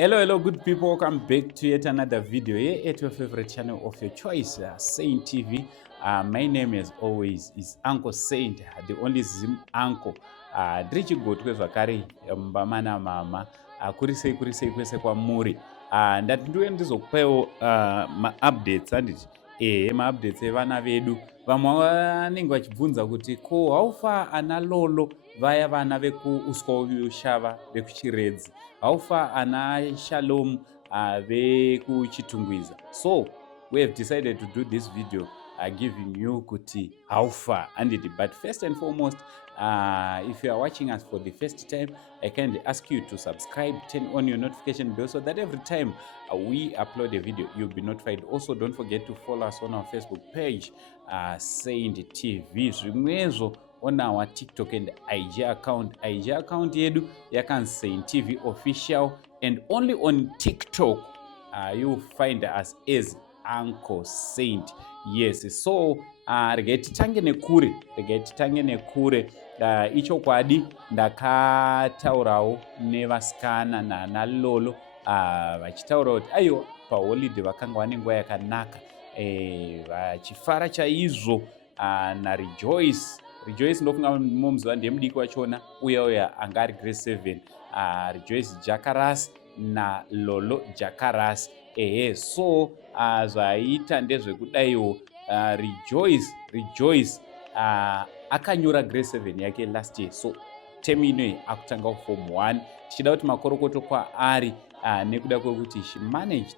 Hello, good people. Welcome back to yet another video here at your favorite channel of your choice, Saint TV. My name, as always, is Uncle Saint, the only Zim uncle. Ndirichigotwe zvakare mbamana mama kurisei kwese kwamuri. Ndati ndiuye ndizokupawo ma-updates handiti ma-updates evana vedu. Vamwe vanenge vachibvunza kuti ko haufa ana lolo vaya vana vekuUswaushava vekuChiredzi, haufa ana Shalom vekuChitungwiza. So we have decided to do this video giving you kuti haufa handiti. But first and foremost, if you are watching us for the first time, I kindly ask you to subscribe, turn on your notification bell so that every time we upload a video, you'll be notified. Also, don't forget to follow us on our Facebook page, Saint TV. Zvimwezo on our TikTok and IG account. IG account yedu yakan Saint TV official, and only on TikTok you find us as Uncle Saint. Yes, so regai titange nekure ichokwadi ndakataurawo nevasikana nalolo vachitaura kuti aiyo paholiday vakanga vane nguva yakanaka vachifara chaizvo naRejoice ndofunga momuziva ndiye mudiki wachona uya anga ari grade 7, Rejoice Jakarazi naLolo Jakarazi. So zvaita ndezvekudaiwo Rejoice akanyora grade 7 yake last year, so term inoyi akutanga form 1. Tichida kuti makorokoto kwaari nekuda kwekuti she managed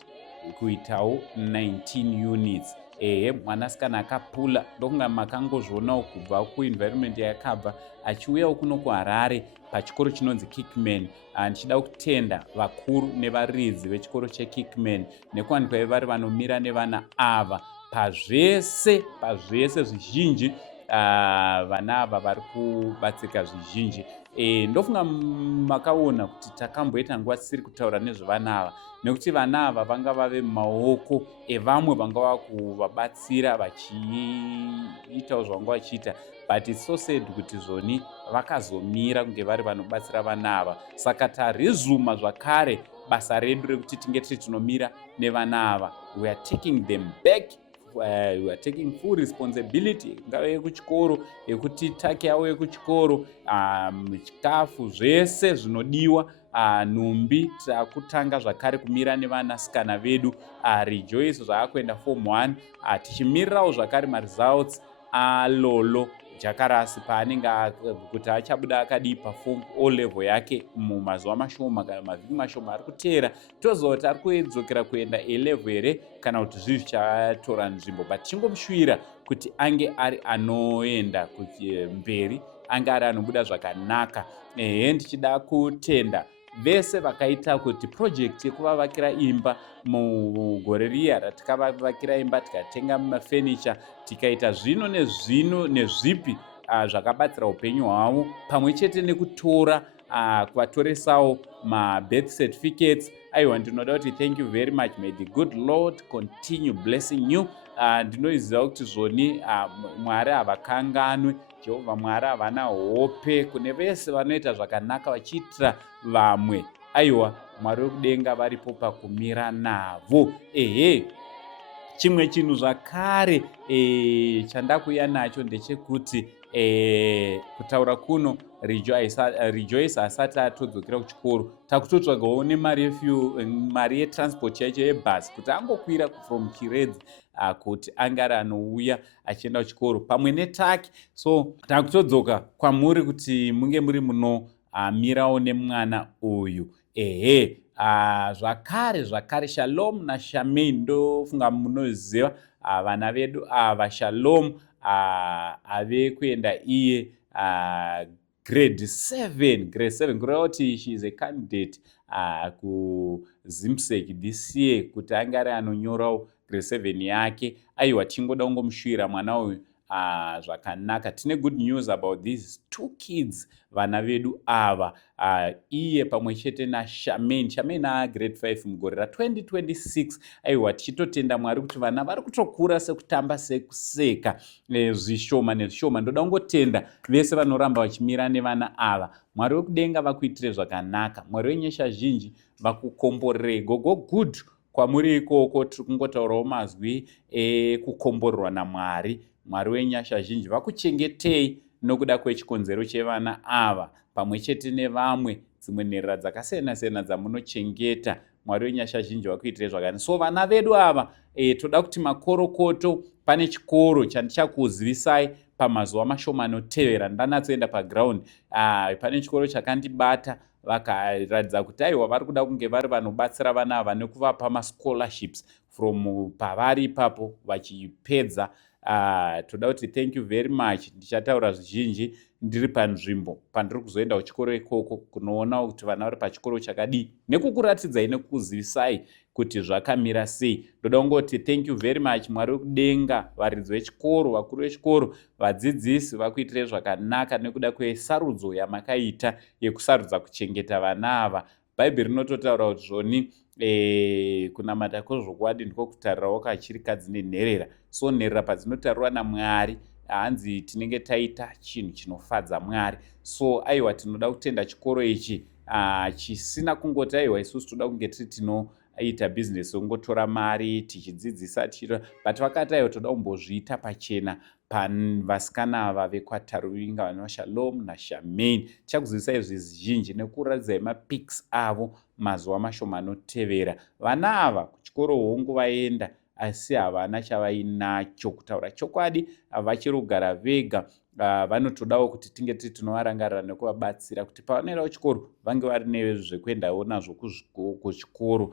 kuitawo 19 units. Mwanasikana akapula, ndokunga makangozvionawo kubva kuenvironment yakabva achiuyawo kuno kuHarare pachikoro chinonzi Kickman. Ndichida kutenda vakuru nevaridzi vechikoro cheKickman nekuwanikwa vari vanomira nevana ava pazvese zvizhinji. Vana ava vari kubatsirika zvizhinji. Ndofunga makaona kuti takamboita nguva tisiri kutaura nezvevana ava nekuti vana ava vanga vave mumaoko evamwe vanga vakuvabatsira vachiitawo zvavanga vachiita, but it's so sad kuti zvoni vakazomira kunge vari vanobatsira vana ava. Saka tarizuma zvakare basa redu rekuti tinge tiri tinomira nevana ava. We are taking them back. We are taking full responsibility ngave yekuchikoro, yekuti take yavo yekuchikoro, chikafu zvese zvinodiwa, nhumbi. Takutanga zvakare kumira nevanasikana vedu Rejoice zvaakuenda form 1, tichimirirawo zvakare maresults aLolo Jakarazi paanenge kuti achabuda akadii paform O level yake mumazuva mashoma kana mavhiki mashoma ari kuteera. Tozoti ari kuedzokera kuenda A level here kana kuti zvinhu zvichatora nzvimbo, but chingomushuvira kuti ange ari anoenda mberi, ange ari anobuda zvakanaka. Ndichida kutenda vese vakaita kuti project yekuvavakira imba mugore riya ratikavavakira imba, tikatenga mafurniture, tikaita zvino nezvipi zvakabatsira upenyu hwavo, pamwe chete nekutora kuvatoresawo mabirth certificates. Aiwa, ndinoda kuti thank you very much. May the good Lord continue blessing you. Ndinoiziva kuti zvoni Mwari havakanganwe. Jehovha Mwari havana hope kune vese vanoita zvakanaka vachiitira vamwe. Aiwa, Mwari wekudenga varipo pakumira navo. Chimwe chinhu zvakare chandakuya nacho ndechekuti kutaura kuno Rejoice asati atodzokera kuchikoro, takutotsvagawo nemari yetransport yacho yebhasi kuti angokwira from Chiredzi kuti angari anouya achienda kuchikoro pamwe netaki. So takutodzoka kwamuri kuti munge muri munomirawo nemwana uyu. Zvakare Shalom naShamie ndofunga munoziva vana vedu ava. Shalom ave kuenda iye grade 7 kureva kuti she is a candidate kuZimsek this year kuti ange ari anonyorawo grade 7 yake. Aiwa, tingoda kungomushuvira mwana uyu zvakanaka. Tine good news about these 2 kids vana vedu ava, iye pamwe chete naShamie grade 5 mugore ra2026. Aiwa, tichitotenda Mwari kuti vana vari kutokura sekutamba sekuseka zvishoma nezvishoma. Ndoda kungotenda vese vanoramba vachimira nevana ava. Mwari wekudenga vakuitire zvakanaka. Mwari wenyasha zhinji vakukomborere. Gogo good kwamuri ikoko. Tiri kungotaurawo mazwi ekukomborerwa naMwari. Mwari wenyasha zhinji vakuchengetei nokuda kwechikonzero chevana ava, pamwe chete nevamwe dzimwe nherera dzakasiyana-siyana dzamunochengeta. Mwari wenyasha zhinji vakuitire zvakanaka. So vana vedu ava, toda kuti makorokoto, pane chikoro chandichakuzivisai pamazuva mashoma anotevera. Ndanatsoenda paground, pane chikoro chakandibata vakaratidza kuti aiwa vari kuda kunge vari vanobatsira vana ava nekuvapa mascholarships from pavari ipapo vachipedza. Toda kuti thank you very much. Ndichataura zvizhinji ndiri panzvimbo pandiri kuzoenda kuchikoro ikoko kunoona kuti vana vari pachikoro chakadii, nekukuratidzai nekukuzivisai kuti zvakamira sei. Ndoda kungoti thank you very much. Mwari wekudenga, varidzi vechikoro, vakuru vechikoro, vadzidzisi vakuitire zvakanaka nekuda kwesarudzo yamakaita yekusarudza kuchengeta vana ava. Bhaibheri rinototaura kuti zvoni kunamata kwezvokwadi ndiko kutarirawo kachirikadzi nenherera. So nherera padzinotarirwa naMwari, hanzi tinenge taita chinhu chinofadza Mwari. So aiwa, tinoda kutenda chikoro ichi chisina kungoti aiwa isusu toda kunge tiri tinoita bhizinesi kungotora mari tichidzidzisa but vakati aiwa toda kumbozviita pachena pavasikana ava vekwaTaruvinga vana Shalom naShamie. Tichakuzivisai zvizhinji nekuratidzai mapics avo mazuva mashoma anotevera. Vana ava kuchikoro hongu vaenda, asi havana chavainacho. Kutaura chokwadi, vachiri kugara vega. Vanotodawo kuti tinge tiri tinovarangarira nekuvabatsira kuti pavanoenda kuchikoro vange vari nezvekuendawo nazvo kuchikoro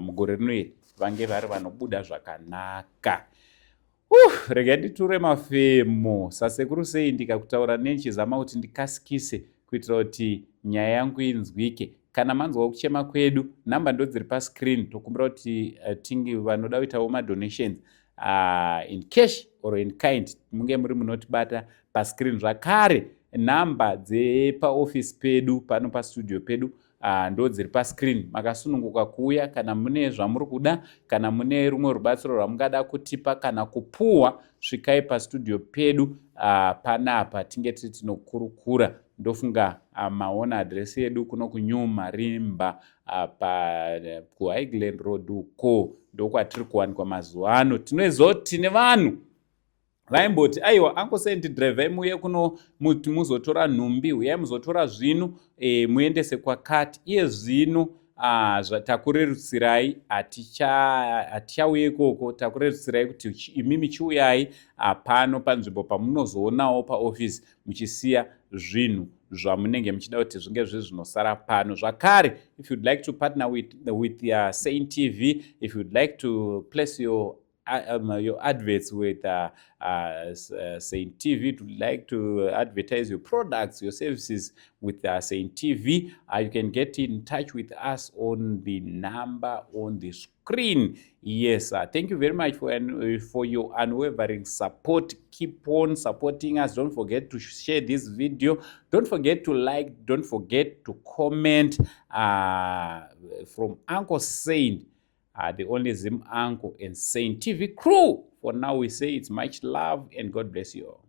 mugore rino vange vari vanobuda zvakanaka. Regai nditure mafemo. Sasekuru sei ndikakutaura ndichizama kuti ndikasikise kuitira kuti nyaya yangu inzwike. Kana manzwa kuchema kwedu, namba ndo dziri pascreen. Tokumbira kuti tingi vanoda kuitawo madonations in cash or in kind, munge muri munotibata pascreen. Zvakare namba dzepaofisi pedu pano pastudio pedu ndo dziri pascreen. Makasununguka kuuya, kana mune zvamuri kuda, kana mune rumwe rubatsiro rwamungada kutipa kana kupuwa, svikai pastudio pedu panapa tinge tiri tinokurukura. Ndofunga maona adresi yedu kuno kuNew Marimba kuHighland Road uko ndokwatiri kuwanikwa mazuva ano. Tinoizoti tine vanhu vaimboti aiwa Uncle Saint driver muye kuno muzotora nhumbi, uyai muzotora zvinu muendese kwakati. Iye zvino takurerutsirai, hatichauye ikoko. Takurerutsirai kuti imimi chiuyai pano panzvimbo pamunozoonawo paofisi muchisiya zvinhu zvamunenge muchida kuti zvinge zvinosara pano. Zvakare, if you'd like to partner with Saint TV, if you'd like to place your adverts with Saint TV, if you'd like to advertise your products, your services with Saint TV, you can get in touch with us on the number on the screen. Yes, thank you very much for your unwavering support. Keep on supporting us. Don't forget to share this video. Don't forget to like. Don't forget to comment. From Uncle Saint, the only Zim Uncle and Saint TV crew. For now, we say it's much love and God bless you all.